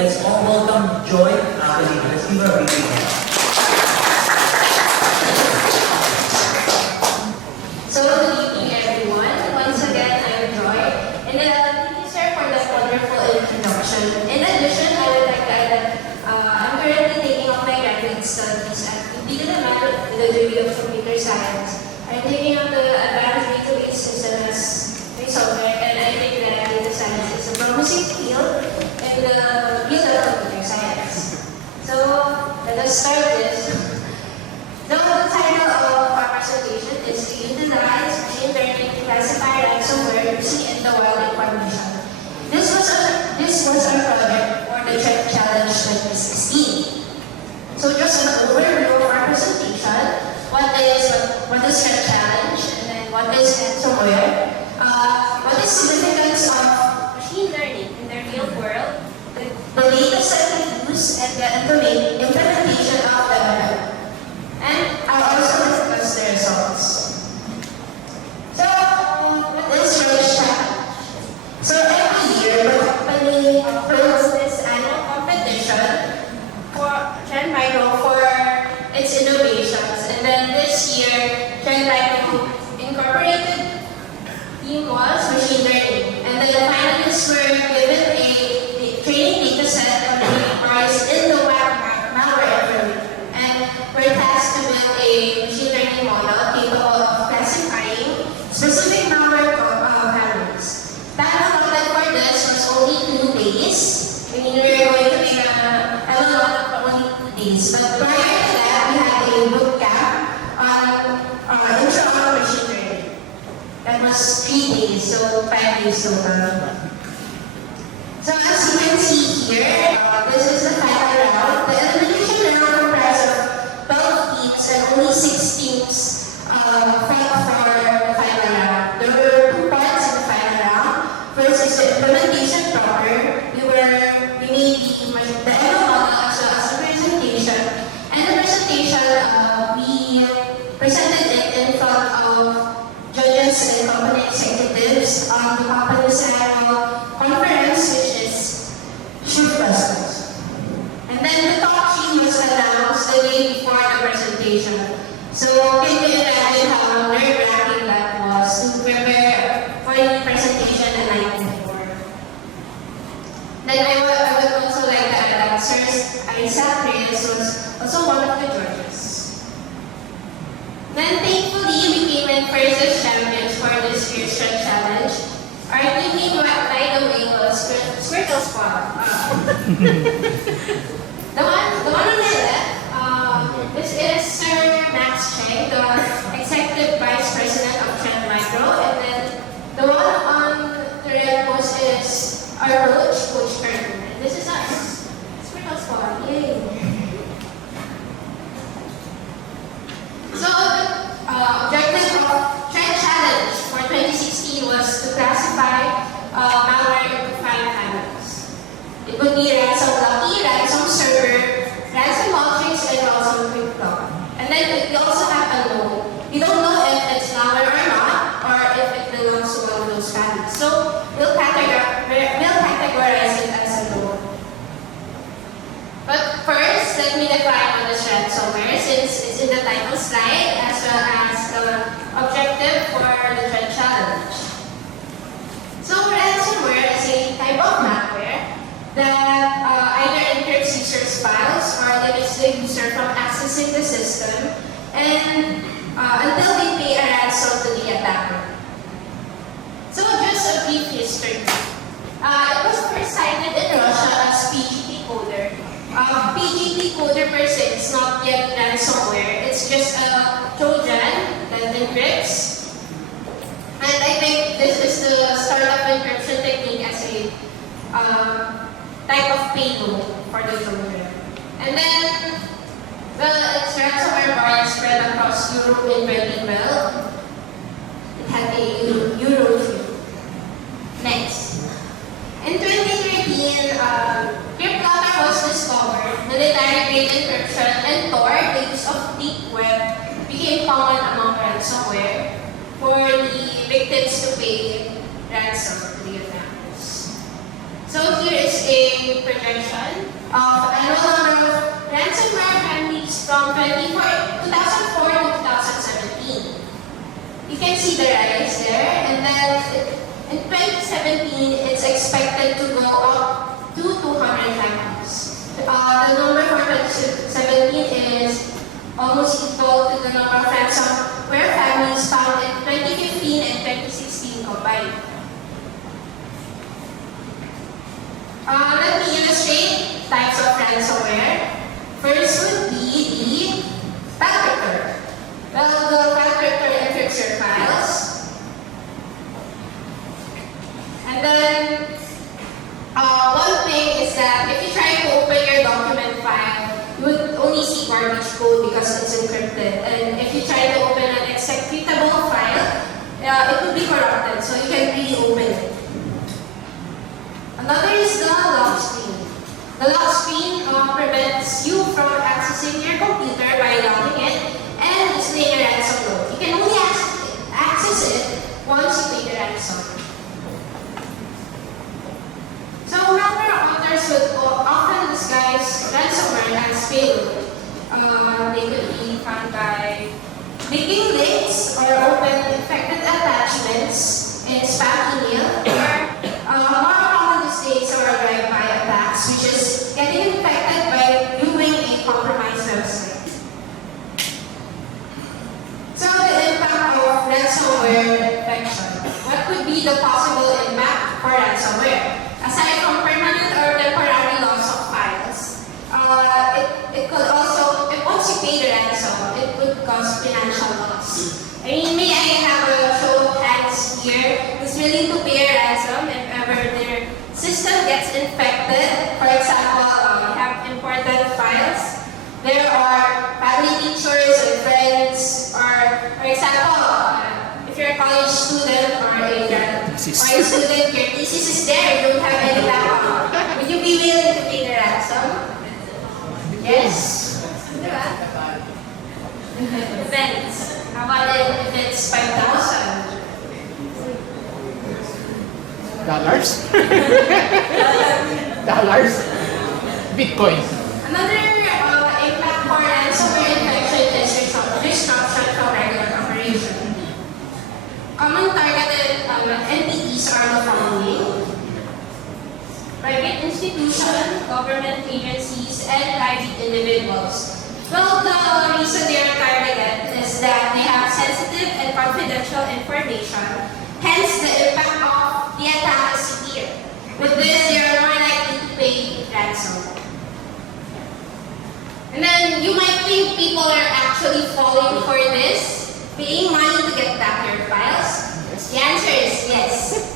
let's all welcome Joy Avelino. Let's give her a big hand. So, good evening everyone. Once again, I am Joy. And thank you sir for that wonderful introduction. In addition, I would like to add that I'm currently taking up my graduate studies at UP Diliman in the degree of computer science. I'm taking up the advanced database systems Ransomware, and I think that data science is a promising field in the field of computer science. So, let us start this. The title of our presentation is to utilize machine learning to classify ransomware using in-the-wild information. This was our project for the Threat Challenge 2016. So just an overview of our presentation. What is Threat Challenge, and then what is ransomware? What is significance of machine learning in the real world? The data set we use and the implementation of the ML. And I'll also discuss the results. So, what is Threat Challenge? So, every year, the company holds this annual competition for Trend Micro for its innovations. And then this year, Trend Micro incorporated theme was machine learning. And then the finalists were given a training data set of comprised in the malware and were tasked to build a machine learning model capable of classifying specific malware patterns. Time allotted for this was only 2 days. I mean, we were going to make an ML for only 2 days. But prior to that, we had a boot camp on intro on machine learning. That was 3 days, so 5 days total. So as you can see here, this is the final round. The elimination round comprised of 12 teams and only 6 teams fought for the final round. There were 2 parts in the final round. First is the implementation proper. We made the ML model as well as the presentation. And the presentation, we presented it in front of judges and company executives on the company's annual conference, which is Shift Customs. And then the top team was announced the day before the presentation. So can you imagine how nerve-wracking that was to prepare for the presentation the night before? Then I would also like to add that Sir Isaac Reyes was also one of the judges. Then thankfully, we came in first as champions for this year's Threat Challenge. Our team name, by the way, was Squirtle Squad. The one on the left, this is Sir Max Cheng, the Executive Vice President of Trend Micro. And then the one on the red post is our coach, Coach Erwin. And this is us, Squirtle Squad. Yay! So, objective of Threat Challenge for 2016 was to classify malware into 5 families. It would be ransom lucky, ransom server, ransom matrix, and also crypto. And then we also have unknown. We don't know if it's malware or not, or if it belongs to one of those families. So we'll categorize it as unknown. But first, let me define what is ransomware, since it's in the title slide, as well as the objective for the Threat Challenge. So ransomware is a type of malware that either encrypts users' files or limits the user from accessing the system and until they pay a ransom to the attacker. So just a brief history. It was first cited in Russia as PGP coder. PGP coder per se is not yet ransomware. It's just a Trojan that encrypts. And I think this is the start of encryption technique as a type of payload for the Trojan. And then, well, its ransomware bar spread across Europe in very well. It had a Euro view. Next. In 2013, Cryptlocker was discovered, military-grade encryption, and Tor, the use of deep web, became common among ransomware for the victims to pay ransom to the attackers. So here is a projection see the rise there, and then in 2017, it's expected to go up to 200 families. The number for 2017 is almost equal to the number of ransomware families found in 2015 and 2016 combined. Let me illustrate types of ransomware. First would be the backcryptor. Well, the backcryptor encrypts your files. And then, one thing is that if you try to open your document file, you would only see garbage code because it's encrypted. And if you try to open an executable file, it would be corrupted, so you can reopen it. Another is the lock screen. The lock screen prevents you from accessing your computer by logging it and displaying a ransom note. You can only access it once you pay the ransom. So malware authors would often disguise ransomware as payload. They could be found by clicking links or open infected attachments in spam email, or more common these days are drive-by attacks, which is getting infected by viewing a compromised website. So the impact of ransomware infection. What could be the possible impact for ransomware? Aside from permanent or temporary loss of files, it could also, once you pay the ransom, it could cause financial loss. I mean, may I have a show of hands here who's willing to pay a ransom if ever their system gets infected? For example, you have important files. There are family teachers and friends, or for example, if you're a college student or a student, your thesis is there, you don't have any backup. Would you be willing to pay the ransom? Yes? Depends. How about if it's 5,000? Dollars? Dollars? Bitcoin. Another impact for ransomware infection is disruption from regular operation. Common targeted entities are the following: private institutions, government agencies, and private individuals. Well, the reason they are targeted is that they have sensitive and confidential information, hence the impact of the attack is severe. With this, they are more likely to pay ransom. And then you might think people are actually falling for this, paying money to get back your files. The answer is yes.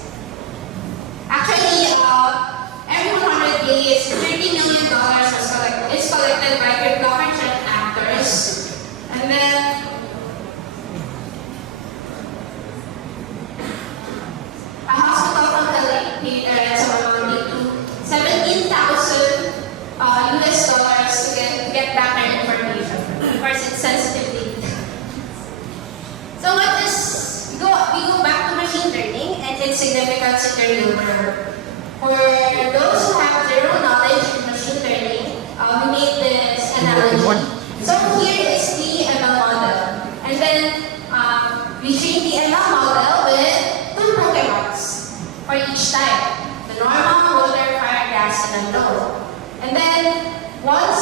Actually, every 100 days, $30 million is collected by cryptocurrency actors. And then, a hospital from LA paid a ransom amounting to $17,000 US to get back their information. Of course, it's sensitive data. So what is, we go back to machine learning and its significance in the real world. For those who have zero knowledge in machine learning, we made this analogy. So here is the ML model. And then we train the ML model with two Pokemons for each type: the normal, water, fire, gas, and unknown. And then once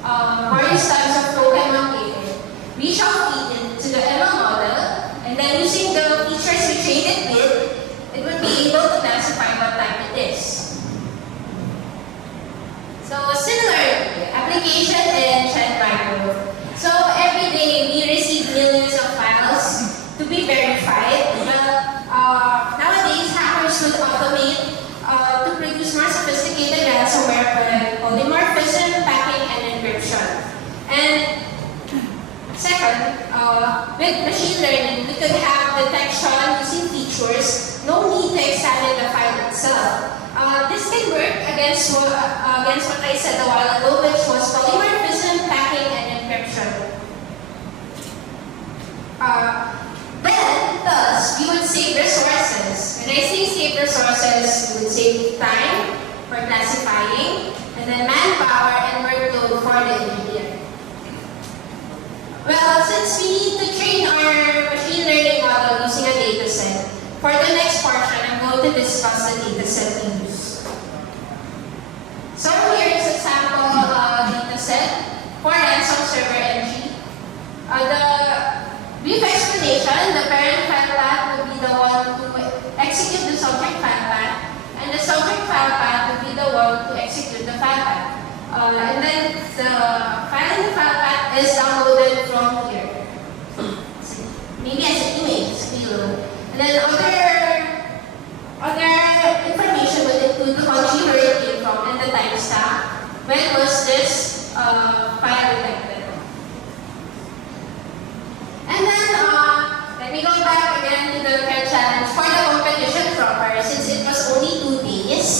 various types of Pokemon created, we shall feed it to the ML model, and then using the features we trained it with, it would be able to classify what type it is. So similarly, application and chat micro. So every day we receive millions of files to be verified. Well, nowadays hackers would automate to produce more sophisticated ransomware by polymorphism, packing, and encryption. And second, with machine learning, we could have detection using features, no need to examine the file itself. This can work against what I said a while ago, which was polymorphism, packing, and encryption. Thus, we would save resources. When I say save resources, we would save time for classifying, and then manpower and workload for the engineer. Well, since we need to train our machine learning model dataset. For the next portion, I'm going to discuss the dataset we use. So here is a sample dataset for ransom server entry. The brief explanation: the parent file path will be the one to execute the subject file path, and the subject file path will be the one to execute the file path. And then the file path is downloaded from here. Maybe as an image, below. And then other information would include the country where it came from and the timestamp. When was this file detected? And then let me go back again to the current challenge for the competition proper, since it was only 2 days.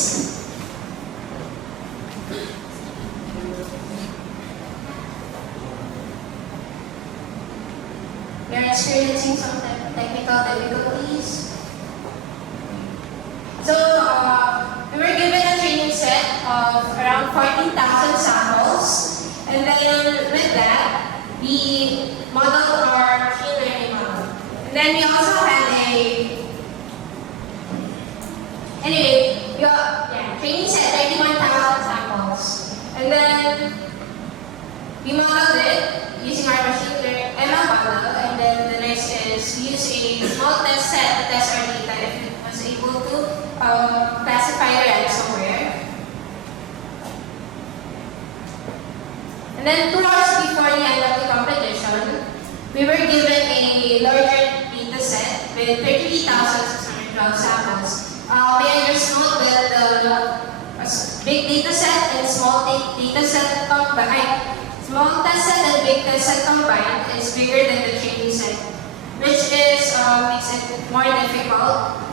We are experiencing some technical difficulties. So, we were given a training set of around 14,000 samples, and then with that, we modeled our machine learning model. And then we also had training set 31,000 samples. And then we modeled it using our machine learning ML model, and then the next is we use a small test set to test our data if it was able to classify the ransomware. And then 2 hours before the end of the competition, we were given a larger data set with 33,612 samples. We understood that the big data set and small data set combined, small test set and big test set combined is bigger than the training set, which is makes it more difficult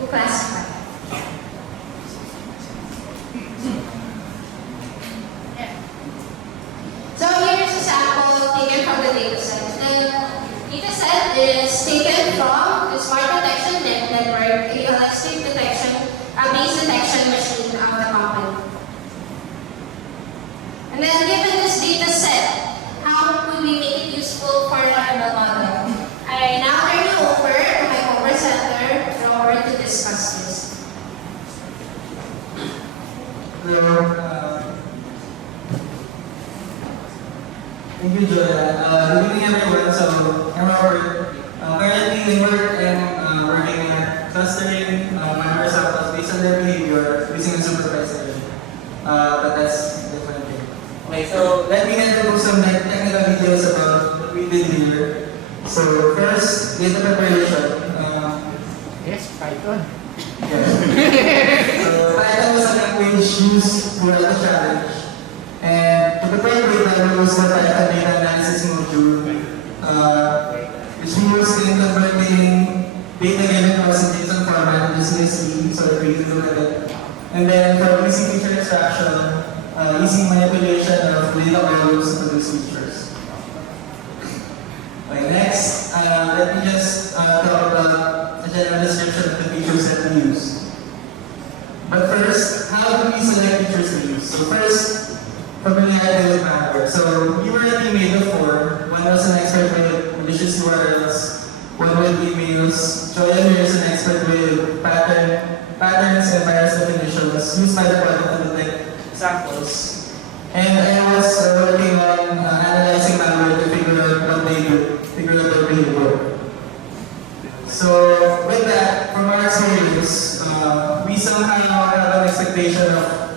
to classify. So here is a sample taken from the dataset. The dataset is taken from the Smart Detection Network, a holistic detection, base detection machine of the company. And then given this dataset, how could we make it useful for the ML model? I now turn it over to my co-presenter, Robert, to discuss this. Thank you, Joanna. Good evening, everyone. So, I'm Robert. Currently, I'm working in clustering malware samples based on their behavior using a supervised learning. But that's a different thing. Okay, so let me get into some technical details about what we did here. So, first, data preparation. Yes, Python. Yes. So, Python was a language used to write the challenge. And to prepare data, we used the Python data analysis module, which we used in converting data given to us in JSON format into CSV, so that we can look at it. And then for easy feature extraction, easy manipulation of data columns to produce features. Okay, next, let me just talk about the general description of the features that we use. But first, how do we select features to use? So first, familiarity with malware. So we were a team made of 4. One was an expert with malicious URLs, one with emails. Joanne is an expert with patterns and virus definitions used by the product to detect samples. And I was working on analyzing malware to figure out what they do, figure out their behavior. So with that, from our experience, we somehow have an expectation of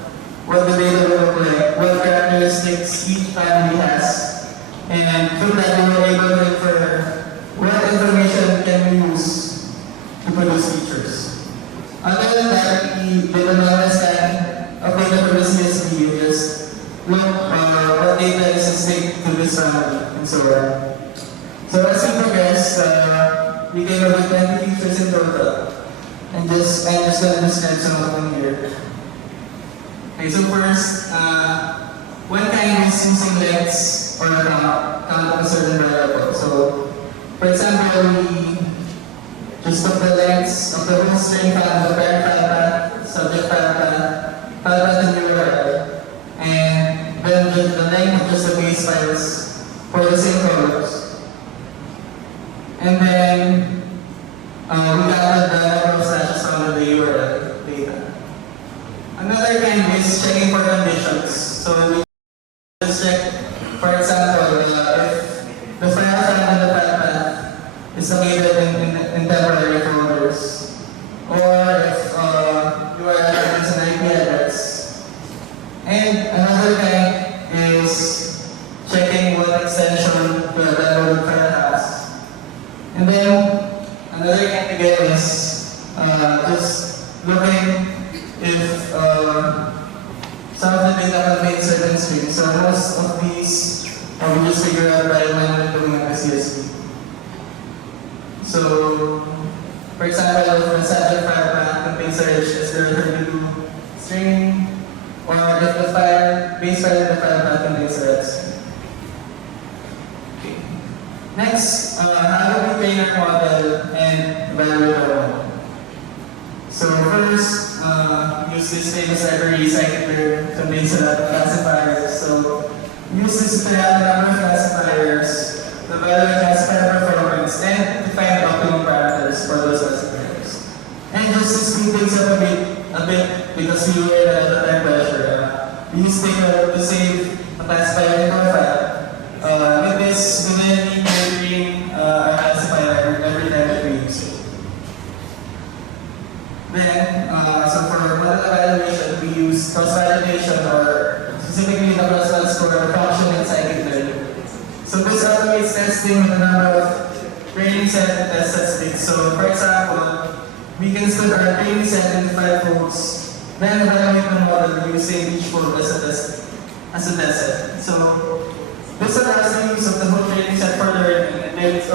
what the data will look like, what characteristics each family has, and from that we were able to infer what information can we use to produce features. Other than that, we did an understand of data from the CSV, we just look what data is at stake to this family, and so on. So as we progress, we came up with 20 features in total, and I'm just going to describe some of them here. Okay, so first, one kind is using lengths or count of a certain variable. So, for example, we just took the lengths of the whole string file, the parent file path, subject file path, and URL, and then the length of just the base files for the same colors. And then Another kind is checking for conditions. So we just check, for example, if the file found in the Tacbad is located in temporary folders, or if URL is an IP address. And another kind is checking what extension the downloaded file has. And then another kind again is just looking if some of the data contains certain strings. So most of these we just figure out by when looking at the CSV. So, for example, if the subject file path contains a rich S32 string, or if the base file in the file path contains a red string. Okay. Next, how do we train our model and evaluate our model? So first, use this famous library scikit-learn contains a lot of classifiers. So use this to add a number of classifiers, to evaluate classifier performance, and to find optimal parameters for those classifiers. And just to speed things up a bit because we were at the time pressure, we use Tacbad to save a classifier in our file. With this, we then need to read a classifier every time that we use it. Then, so for model evaluation, we use cross-validation, or specifically the cross-val score function in scikit-learn. So this automates testing with a number of training set and test set sticks. So for example, we can split our training set into 5 folds, then evaluate the model using each fold as a test set. So this allows the use of the whole training set for learning, and then it's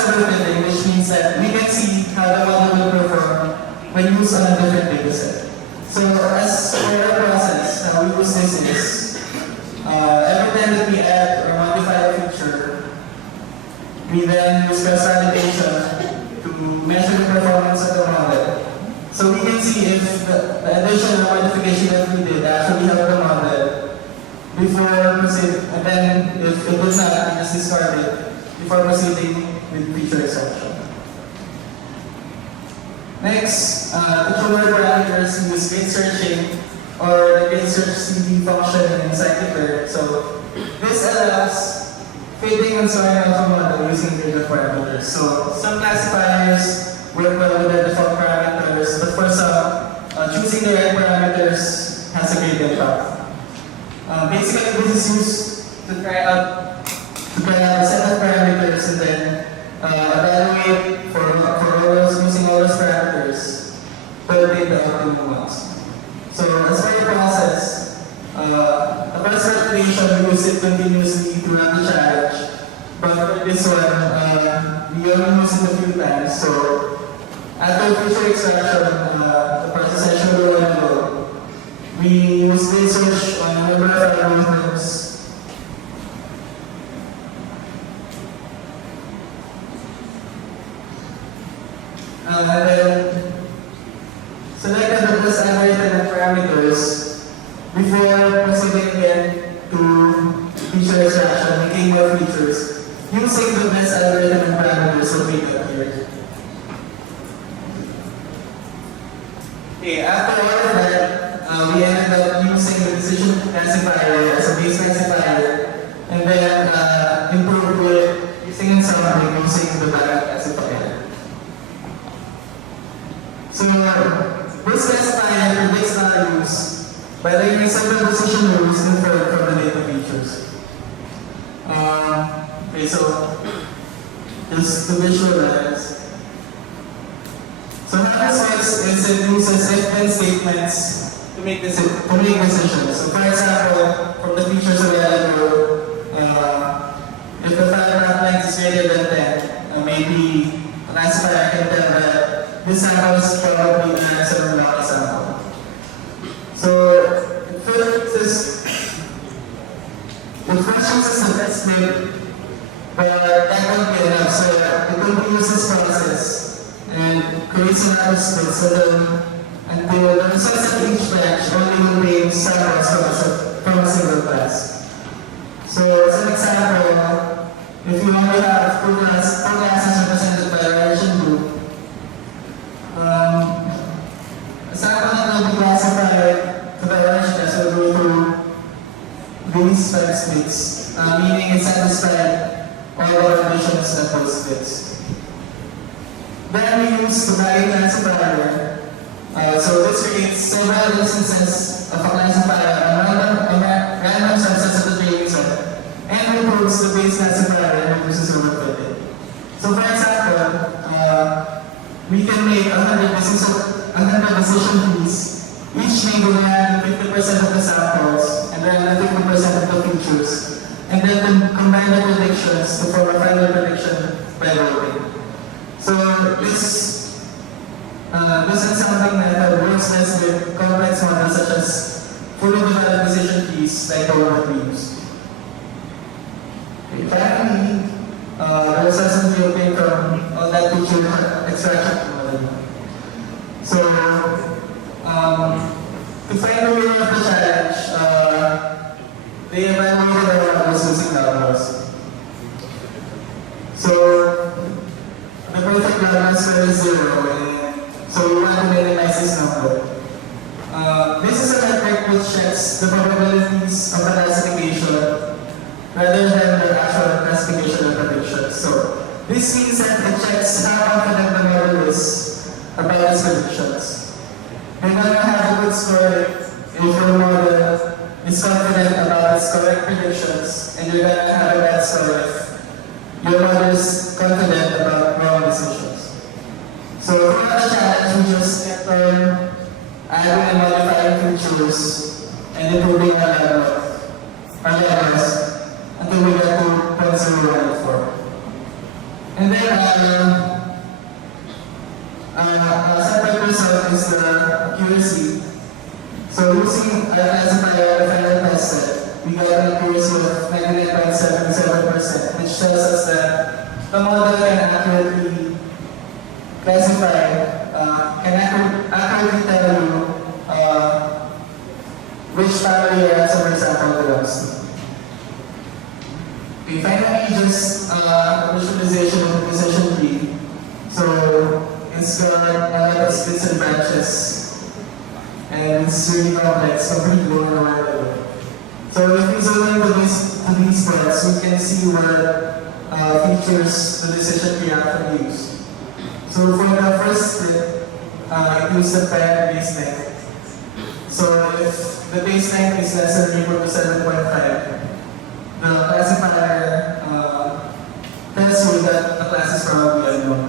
overfitting, which means that we can see how the model will perform when used on a different data set. So as for our process, how we use this is, every time that we add or modify a feature, we then use cross-validation to measure the performance of the model. So we can see if the addition or modification that we did actually helped the model before proceeding, and then if it does not, we just discard it before proceeding with feature exception. Next, to show our parameters, we use gate searching, or the gate search CD function in scikit-learn. So this allows fitting and sorting out the model using data parameters. So some classifiers work well with the default parameters, but for some, choosing the right parameters has a great impact. Basically, this is used to try out a set of parameters and then evaluate for those using all those parameters, but take the optimal ones. So as for the process, the first calculation we use it continuously throughout the challenge, but for this one, we only use it a few times. So after feature extraction, the process actually will go. We use gate search on a number of algorithms. And then select the best algorithm and parameters before proceeding again to feature extraction, making more features, using the best algorithm and parameters located here. Okay, after all of that, we ended up using the decision classifier as a base classifier, and then improved it using in summary using the backup classifier. So this classifier predicts values by learning several decision rules inferred from the data features. Okay, so just to visualize. So how this works is it uses if-then statements to make decisions. So for example, from the features available, if the file path length is greater than 10, maybe a classifier can tell that this sample is probably the answer of the sample. So it filters the questions is the best name, but that won't be enough. So it will use this process and creates a lot of splits until the results of each branch only contain samples from a single class. So as an example, if you only have two classes represented by a relation group, a sample will be classified to the orange test will go through these 5 states, meaning it satisfied all the conditions that those fits. Then we use the value classifier. So this creates several instances of a classifier on random subsets of the training set, and improves the base classifier and reduces overfitting. So for example, we can make 100 decision trees, each name will have 50% of the samples and then 50% of the features, and then combine the predictions to form a final prediction by voting. So this is something that works best with complex models such as fully developed decision trees like the one we use. Finally, there was some came from all that feature extraction model. So, to find the winner of the challenge, they evaluated our models using numbers. So, the perfect number square is 0, so we want to minimize this number. This is a metric which checks the probabilities of the classification rather than the actual classification of predictions. So, this means that it checks how confident the model is about its predictions. You're going to have a good score if your model is confident about its correct predictions, and you're going to have a bad score if your model is confident about wrong decisions. So for the challenge, we just kept on adding and modifying features and improving our levels until we get to 0.014. And then separate result is the accuracy. So using our classifier and final test set, we got an accuracy of 99.77%, which tells us that the model can accurately classify, can accurately tell you which family your ransomware sample belongs to. Okay, finally, just visualization of the decision tree. So it's got a lot of splits and branches, and it's really complex, completely unreliable. So if we zoom into these parts, we can see what features the decision tree actually use. So for the first split, it uses the parent base length. So if the base length is less than or equal to 7.5, the classifier tells you that the class is probably unknown.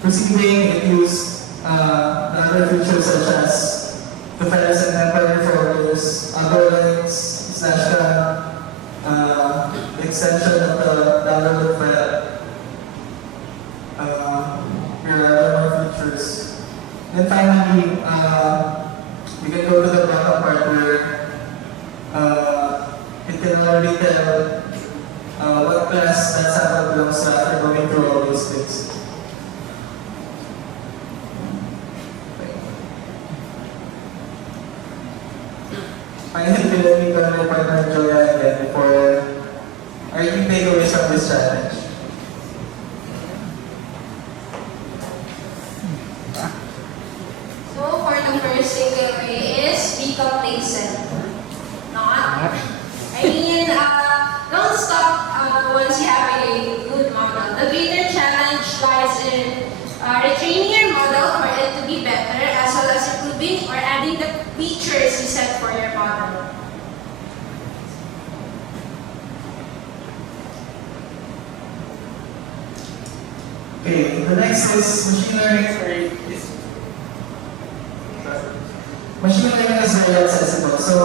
Proceeding, it uses other features such as the files and temporary folders, underlines, / extension of the downloaded file, your other features. Then finally, we can go to the bottom part where it can already tell what class that sample belongs to after going through all those things. Finally, we will meet on my partner Joya again for our key takeaways from this challenge. So for the first takeaway is be complacent. Not. I mean, don't stop once you have a good model. The greater challenge lies in retraining your model for it to be better, as well as improving or adding the features you set for your model. Okay, the next is machine learning. Machine learning is very accessible. So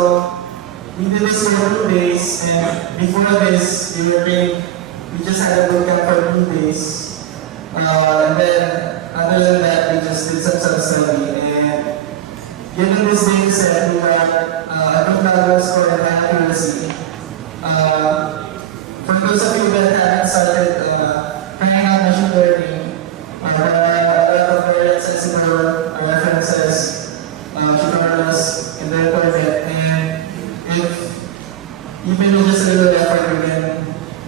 we did this for 2 days, and before this, we just had a bootcamp for 2 days. And then, other than that, we just did some self-study. And given this data set, we got a good level score and accuracy. For those of you that haven't started trying out machine learning, a lot of very accessible references, tutorials in the internet, and if even with just a little effort, you can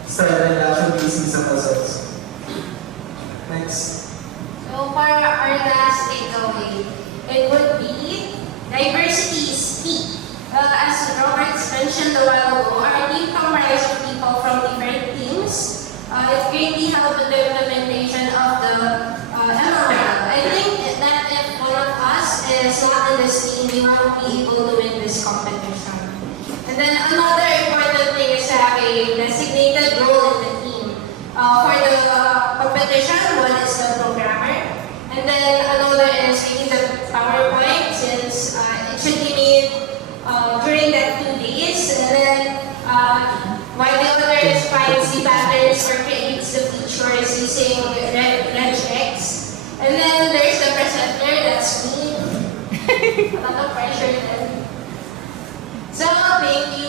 start and actually see some results. Next. So for our last takeaway, it would be mentioned a while ago, our team comprises of people from different teams. It greatly helped with the implementation of the MLR. I think that if one of us is not in this team, we won't be able to win this competition. And then another important thing is to have a designated role in the team. For the competition, one is the programmer. And then another is making the PowerPoint since it should be made during that 2 days. And then while the other is finds the patterns or creates the features using regex. And then there's the presenter, that's me. A lot of pressure then. So thank you.